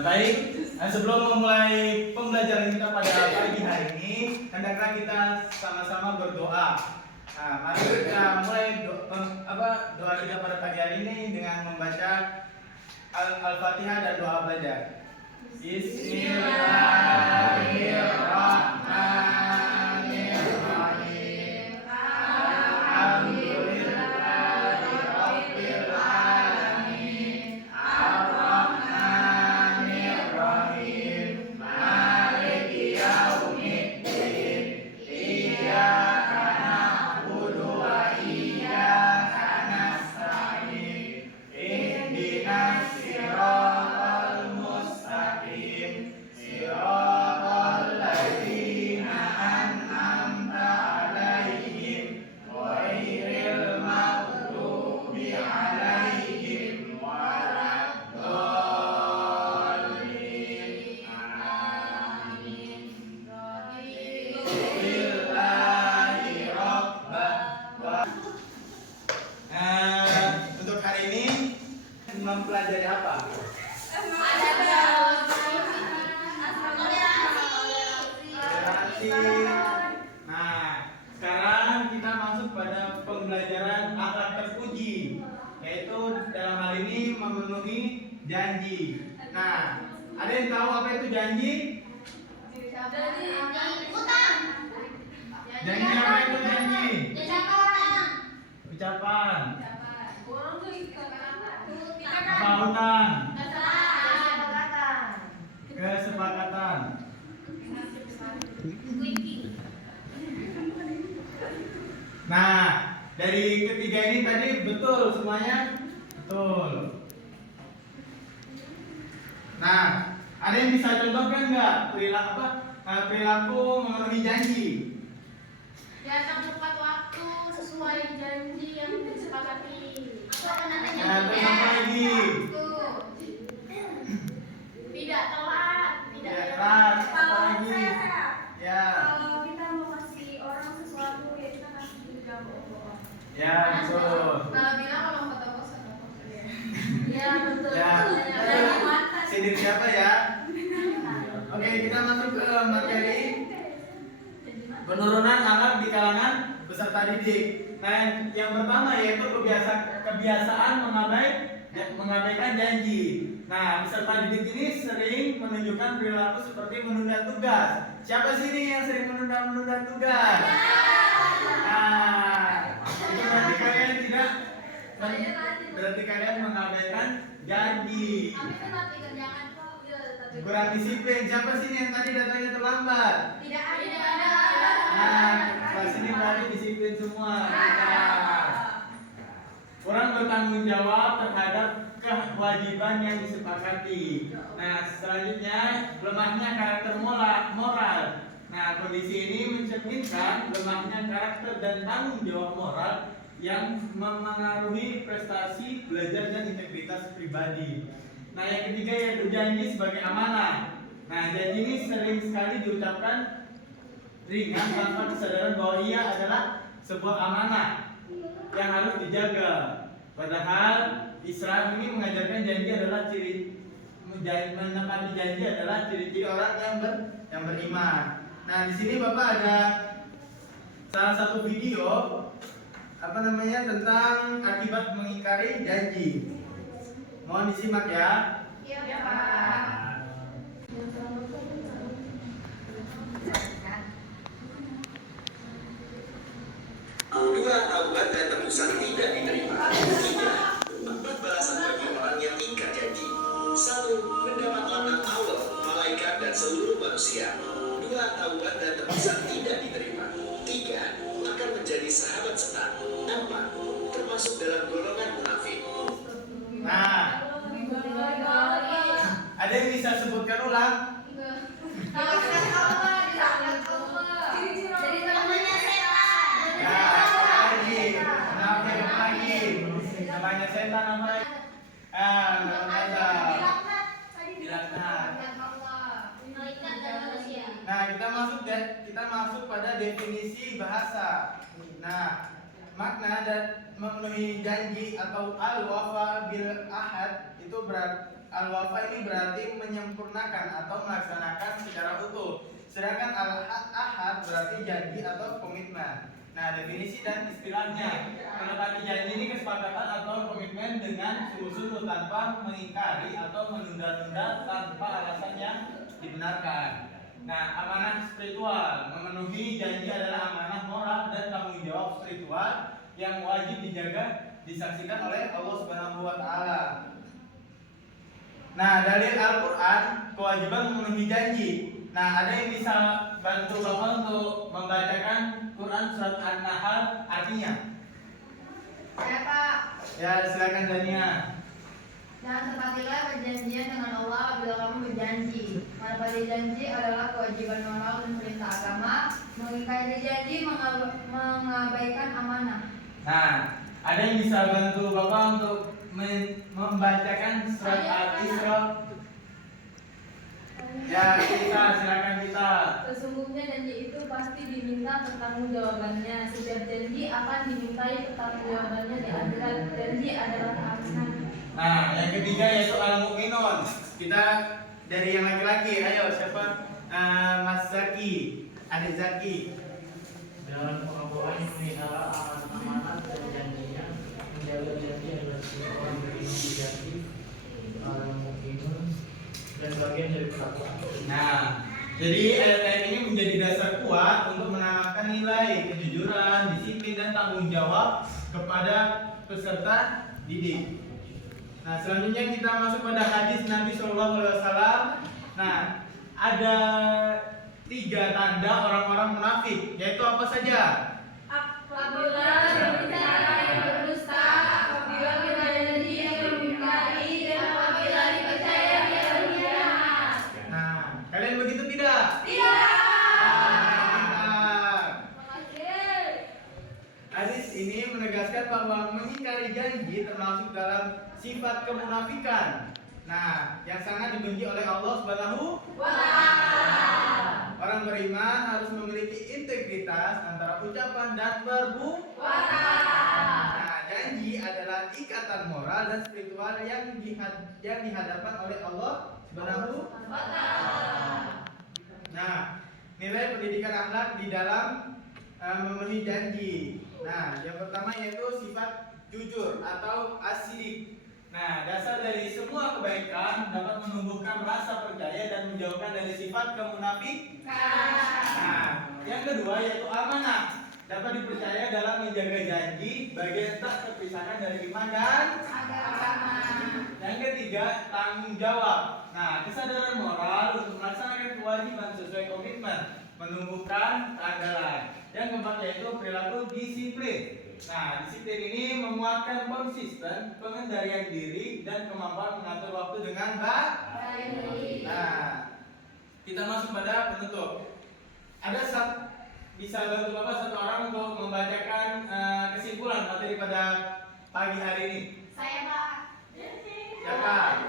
Baik, sebelum memulai pembelajaran kita pada pagi hari ini, hendaklah kita sama-sama berdoa. Mari kita mulai doa kita pada pagi hari ini dengan membaca Al-Fatihah dan doa belajar. Bismillahirrahmanirrahim. Alhamdulillahirabbil alamin. Ar-Rahmanirrahim. Maliki yaumiddin. Iyyaka na'budu wa iyyaka nasta'in. Ihdinas siratal mustaqim. Siratal ladzina an'amta 'alaihim ghairil maghdubi 'alaihim waladdallin. Amin. Untuk hari ini mempelajari apa? Nah, sekarang kita masuk pada pembelajaran akhlak terpuji, yaitu dalam hal ini memenuhi janji. Nah, ada yang tahu apa itu janji? Janji apa itu janji? Ucapan. Apa hutang? Kesepakatan. Nah, dari ketiga ini tadi betul semuanya? Betul. Nah, ada yang bisa contohkan nggak perilaku memenuhi janji? Datang tepat waktu sesuai janji yang disepakati. Terus apa lagi? Tidak telat, Tidak telat. Apa lagi? Ya. Kalau kita mau kasih orang sesuatu ya kita kasih juga bohong. Ya, betul. Kalau bilang kalau foto pos atau foto ya. Ya betul. Ya. Sindir siapa ya? Oke, kita masuk ke materi penurunan akhlak di kalangan peserta didik. Nah, yang pertama yaitu kebiasaan mengabaikan janji. Nah, peserta didik ini sering menunjukkan perilaku seperti menunda tugas. Siapa sih ini yang sering menunda tugas? Nah, itu berarti kalian mengabaikan janji. Kurang disiplin. Siapa sih yang tadi datangnya terlambat? Tidak ada. Nah, kelas ini berarti disiplin semua. Kurang bertanggung jawab terhadap kewajiban yang disepakati. Nah, selanjutnya lemahnya karakter moral. Nah, kondisi ini mencerminkan lemahnya karakter dan tanggung jawab moral yang memengaruhi prestasi, belajar dan integritas pribadi. Nah, yang ketiga yaitu janji sebagai amanah. Nah, janji ini sering sekali diucapkan ringan tanpa kesadaran bahwa ia adalah sebuah amanah yang harus dijaga. Padahal Islam ini mengajarkan janji adalah menepati janji adalah ciri-ciri orang yang beriman. Nah, di sini Bapak ada salah satu video tentang akibat mengingkari janji. Mohon disimak ya. Iya, Pak. Dua, taubat dan tebusan tidak diterima. Tiga, 4 balasan bagi orang yang ingkar janji. 1, mendapat laknat Allah, malaikat dan seluruh manusia. 2, taubat dan tebusan tidak diterima. 3, akan menjadi sahabat setan. 4, termasuk dalam golongan munafik. Nah, ada yang bisa sebutkan ulang? Jadi temannya setan. Ya, apa lagi? Namanya setan apa lagi? Dilaknat. Nah, kita masuk pada definisi bahasa. Nah, makna dan memenuhi janji atau al-wafa bil ahad itu al-wafa ini berarti menyempurnakan atau melaksanakan secara utuh. Sedangkan al-ahad berarti janji atau komitmen. Nah, definisi dan istilahnya. Menepati janji ini kesepakatan atau komitmen dengan sungguh-sungguh tanpa mengingkari atau menunda-nunda tanpa alasan yang dibenarkan. Nah, amanah spiritual. Memenuhi janji adalah amanah moral dan tanggung jawab spiritual yang wajib dijaga, disaksikan oleh Allah Subhanahu wa taala. Nah, dalil Al-Qur'an kewajiban memenuhi janji. Nah, ada yang bisa bantu Bapak untuk membacakan Quran surat An-Nahl artinya? Saya Pak. Ya, silakan Dania. Dan tepatilah perjanjian dengan Allah bila kamu berjanji. Menepati janji adalah kewajiban moral dan perintah agama. Mengingkari janji mengabaikan amanah. Nah, ada yang bisa bantu Bapak untuk membacakan surat Al-Isra? Ya, kita silakan kita. Sesungguhnya janji itu pasti diminta pertanggungjawabannya. Setiap janji akan dimintai pertanggungjawabannya di akhirat. Janji adalah amanah. Nah, yang ketiga yaitu al-mu'minun. Kita dari yang laki-laki, ayo siapa? Mas Zaki, Adik Zaki. Dalam pengakuan memelihara amanat dan janjinya, menjaga janji adalah seorang beriman sejati, al-mu'minun, dan bagian dari ketakwaan. Nah, jadi ayat-ayat ini menjadi dasar kuat untuk menanamkan nilai kejujuran, disiplin, dan tanggung jawab kepada peserta didik. Nah, selanjutnya kita masuk pada hadis Nabi Shallallahu Alaihi Wasallam. Nah, ada 3 tanda orang-orang munafik, yaitu apa saja? Apabila berbicara yang berdusta, apabila berjanji yang mengingkari, dan apabila dipercaya dia berkhianat. Nah, kalian begitu tidak? Tidak. Hadis ini menegaskan bahwa mengingkari janji termasuk dalam sifat kemunafikan. Nah, yang sangat dibenci oleh Allah Subhanahu wa taala. Orang beriman harus memiliki integritas antara ucapan dan perbuatan. Nah, janji adalah ikatan moral dan spiritual yang dihadapkan oleh Allah Subhanahu wa taala. Nah, nilai pendidikan akhlak di dalam memenuhi janji. Nah, yang pertama yaitu sifat jujur atau asidik. Nah, dasar dari semua kebaikan dapat menumbuhkan rasa percaya dan menjauhkan dari sifat kemunafikan. Nah, yang kedua yaitu amanah. Dapat dipercaya dalam menjaga janji, bagian tak terpisahkan dari iman dan agama. Yang ketiga, tanggung jawab. Nah, kesadaran moral untuk melaksanakan kewajiban sesuai komitmen, menumbuhkan keandalan. Yang keempat yaitu perilaku disiplin. Nah, disiplin ini menguatkan konsisten, pengendalian diri, dan kemampuan mengatur waktu dengan baik. Nah, kita masuk pada penutup. Ada bisa bantu Bapak satu orang untuk membacakan kesimpulan materi pada pagi hari ini. Saya Pak. Siapa?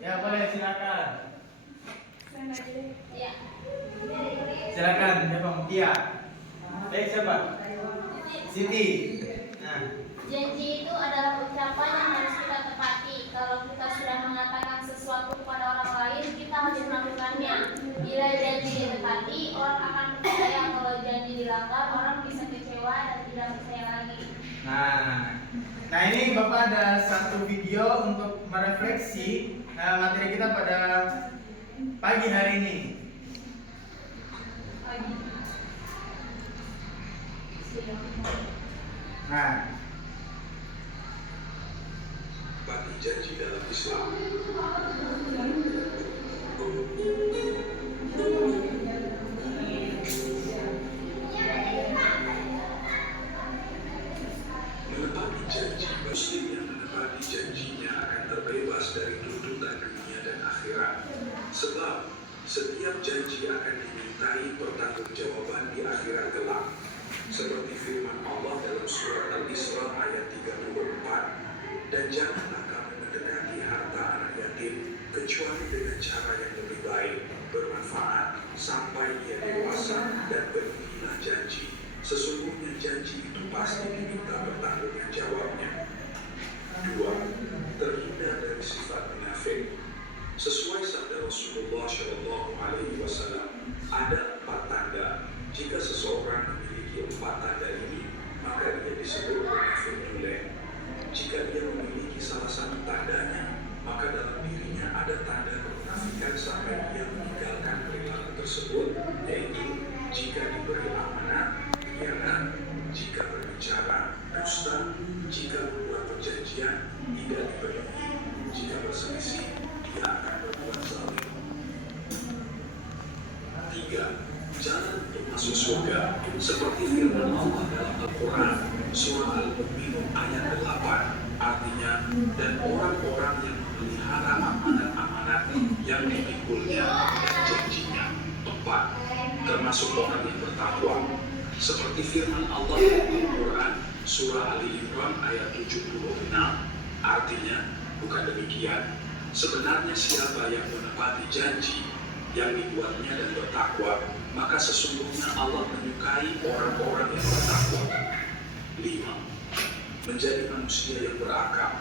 Ya boleh, silakan. Ya. Silakan, siapa? Mutia. Siapa? Siti. Nah, Janji itu adalah ucapan yang harus kita tepati. Kalau kita sudah mengatakan sesuatu kepada orang lain, kita harus melakukannya. Bila janji ditepati, orang akan percaya. Kalau janji dilanggar, orang bisa kecewa dan tidak percaya lagi. Nah ini Bapak ada satu video untuk merefleksi materi kita pada pagi hari ini. Nah, Bagi janji dalam Islam. Menepati janji, muslim yang menepati janjinya akan terbebas dari tuntutan dunia dan akhirat. Sebab setiap janji akan dimintai pertanggungjawaban di akhirat kelak. Seperti firman Allah dalam surat Al-Isra ayat 34. Dan janganlah kamu mendekati harta anak yatim kecuali dengan cara yang lebih baik, bermanfaat sampai ia dewasa, dan penuhilah janji. Sesungguhnya janji itu pasti diminta pertanggungjawabannya. Dua, terhindar dari sifat munafik. Sesuai sabda Rasulullah Shallallahu Alaihi Wasallam, ada 4 tanda. Jika seseorang memiliki 4 tanda ini, maka dia disebut munafik tulen. Jika dia memiliki salah satu tandanya, maka dalam dirinya ada tanda kemunafikan sampai dia meninggalkan perilaku tersebut, yaitu jika diberi amanah, khianat, jika berbicara, dusta, jika membuat perjanjian, tidak dipenuhi, jika berselisih, dia akan berbuat zalim. 3. Jalan untuk masuk surga, seperti firman Allah dalam Al-Quran, surah Al-Mu'minun ayat 8, artinya, dan orang-orang yang memelihara amanat-amanat yang dipikulnya dan janjinya. 4. Termasuk orang yang bertakwa, seperti firman Allah dalam Al-Quran, surah Ali Imran ayat 76, artinya, bukan demikian, sebenarnya siapa yang menepati janji yang dibuatnya dan bertakwa, maka sesungguhnya Allah menyukai orang-orang yang bertakwa. 5. Menjadi manusia yang berakal,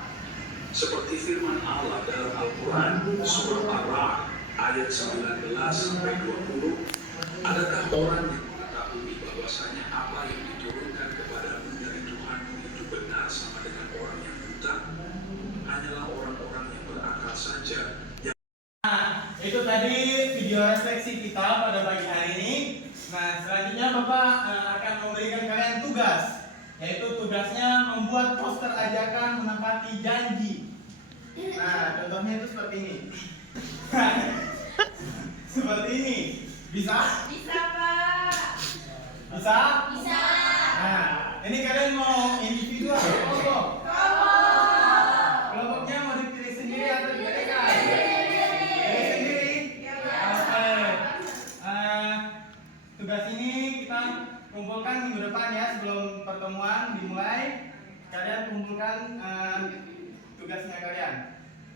seperti firman Allah dalam Al-Quran surah Ar-Ra'd ayat 19-20, adakah orang yang mengetahui bahwasanya apa yang diturunkan kepadamu dari Tuhanmu itu benar sama dengan orang yang buta? Hanyalah orang-orang yang berakal saja. Itu tadi video refleksi kita pada pagi hari ini. Nah, selanjutnya Bapak akan memberikan kalian tugas, yaitu tugasnya membuat poster ajakan menepati janji. Nah, contohnya itu seperti ini. Seperti ini. Bisa? Bisa, Pak. Bisa? Bisa. Nah, ini kalian mau individu atau kelompok? Kelompoknya mau dipilih sendiri atau diberikan? Pilih sendiri? Oke. Tugas ini kita kumpulkan minggu depan ya, sebelum pertemuan dimulai. Kalian kumpulkan tugasnya kalian.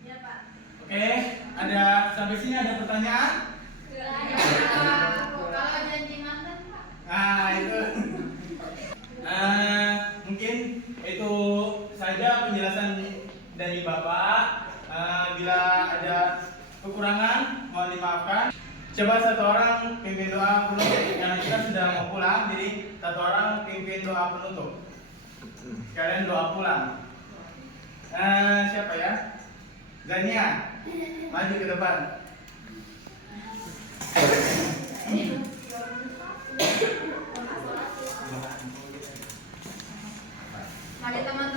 Ya, Pak. Oke, ada sampai sini ada pertanyaan? Kalau janji mantan, Pak. Nah, itu. Mungkin itu saja penjelasan dari Bapak. Bila ada kekurangan, mohon dimaafkan. Coba satu orang pimpin doa penutup, karena kita sudah mau pulang, jadi satu orang pimpin doa penutup. Kalian doa pulang. Siapa ya? Zania, maju ke depan. Mari teman